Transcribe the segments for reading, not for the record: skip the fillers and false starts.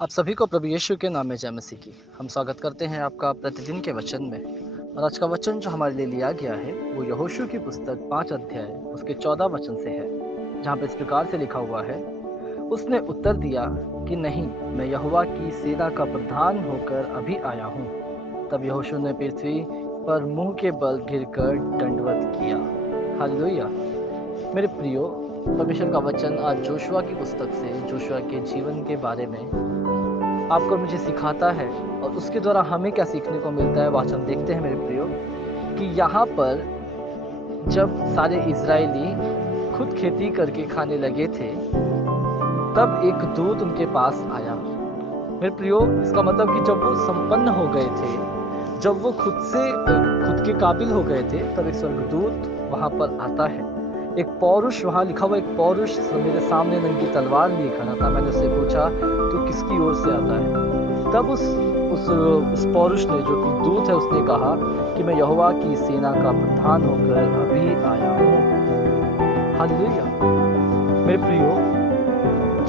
आप सभी को प्रभु यीशु के नाम में जय मसीह की। हम स्वागत करते हैं आपका प्रतिदिन के वचन में। और आज का वचन जो हमारे लिए लिया गया है वो यहोशू की पुस्तक 5 अध्याय उसके 14 वचन से है, जहाँ पे इस प्रकार से लिखा हुआ है। उसने उत्तर दिया कि नहीं, मैं यहोवा की सेना का प्रधान होकर अभी आया हूँ। तब यहोशू ने पृथ्वी पर मुंह के बल गिरकर दंडवत किया। हालेलुया। मेरे प्रियो, परमेश्वर का वचन आज जोशुआ की पुस्तक से जोशुआ के जीवन के बारे में आपको मुझे सिखाता है। और उसके द्वारा हमें क्या सीखने को मिलता है, आज हम देखते हैं मेरे प्रियो, कि यहाँ पर जब सारे इजरायली खुद खेती करके खाने लगे थे, तब एक दूत उनके पास आया। मेरे प्रियो, इसका मतलब कि जब वो संपन्न हो गए थे, जब वो खुद के काबिल हो गए थे, तब एक स्वर्गदूत वहां पर आता है। एक पौरुष, वहां लिखा हुआ एक पौरुष मेरे सामने नंगी तलवार लिए खड़ा था। मैंने उससे पूछा, तो किसकी ओर से आता है? तब उस पौरुष ने, जो कि दूत है, उसने कहा कि मैं यहोवा की सेना का प्रधान होकर अभी आया हूँ। हालेलुया। मेरे प्रियो,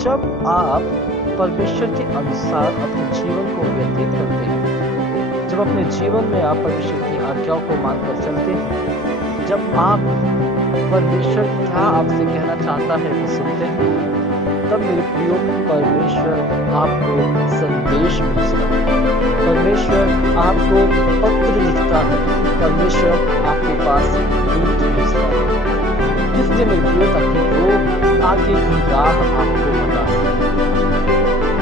जब आप परमेश्वर के अनुसार अपने जीवन को व्यतीत करते हैं, जब अपने जीवन में आप परमेश्वर की आज्ञाओं को मानकर चलते हैं, जब आप परमेश्वर क्या आपसे कहना चाहता है वो सुनते हैं, तब मेरे प्रियो परमेश्वर आपको संदेश भेजता है, परमेश्वर आपको पत्र लिखता है, परमेश्वर आपके पास दूत भेजता है। इसलिए मेरे प्रियो, ताकि वो आगे की राह आपको बता सके।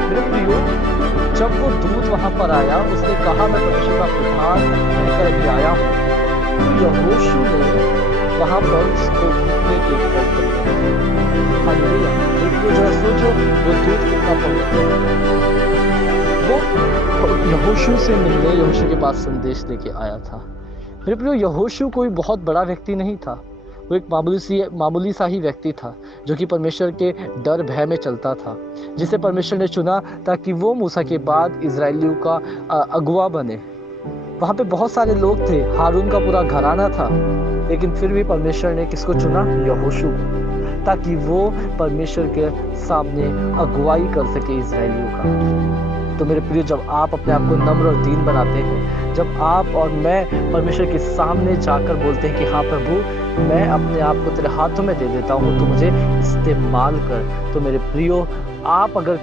मेरे प्रियो, जब वो दूत वहां पर आया, उसने कहा मैं परमेश्वर का प्रधान होकर अभी आया हूँ, तो यहोशू ने वहां पर उसको घुटने के ऊपर हालेलुया। देखो जरा सोचो, वो दूत कितना पवित्र है। वो यहोशू से मिलने, यहोशू के पास संदेश लेके आया था। मेरे प्रियो, यहोशू कोई बहुत बड़ा व्यक्ति नहीं था। वो एक मामूली सा ही व्यक्ति था, जो कि परमेश्वर के डर भय में चलता था, जिसे परमेश्वर ने चुना ताकि वो मूसा के बाद इजरायलियों का अगुवा बने। वहां पे बहुत सारे लोग थे, हारून का पूरा घराना था, लेकिन फिर भी परमेश्वर ने किसको चुना? यहोशू, ताकि वो परमेश्वर के सामने अगुवाई कर सके इजरायलियों का। तो मेरे प्रिय, जब आप अपने आप को नम्र और दीन बनाते हैं, जब आप और मैं परमेश्वर के सामने जाकर बोलते हैं कि हाँ प्रभु, मैं अपने आप को तेरे हाथों में दे देता हूँ, तो मुझे इस्तेमाल कर। तो मेरे प्रियो, आप अगर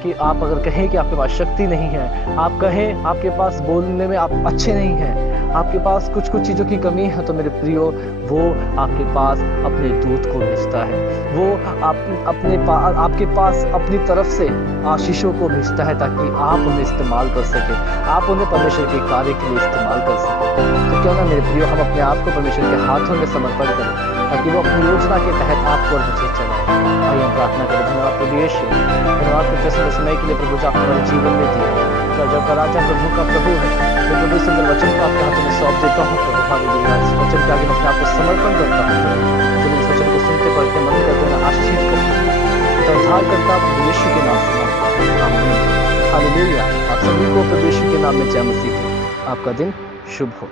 कहें कि आपके पास शक्ति नहीं है, आप कहें आपके पास बोलने में आप अच्छे नहीं हैं, आपके पास कुछ चीज़ों की कमी है, तो मेरे प्रियो, वो आपके पास अपने दूत को भेजता है। वो आपके पास अपनी तरफ से आशीषों को भेजता है, ताकि आप उन्हें इस्तेमाल कर सके, आप उन्हें परमेश्वर के कार्य के लिए इस्तेमाल कर सके। तो क्यों ना मेरे प्रियो, हम अपने आप को परमेश्वर के हाथों में समर्पण करें, ताकि वो अपनी योजना के तहत आपको और मुझे चलाए। आइए हम प्रार्थना करें। धन्यवाद प्रभु यीशु, धन्यवाद करते समय के लिए प्रभु, जो आपने हमारे जीवन में दिया। जब का राजा प्रभु का प्रभु है, मैं प्रभु सुंदर वचन को आपके हाथों में सौंप देता हूँ प्रभु। हालेलुया। इस वचन के आगे मैं अपने आप को समर्पण करता हूँ प्रभु। इस वचन को सुनते पढ़ते मन करते हैं, आशीषित करते हैं, उद्धार करता प्रभु यीशु के नाम से आमीन। हालेलुया। आप सभी को प्रभु यीशु के नाम में जय मसीह की। आपका दिन शुभ हो।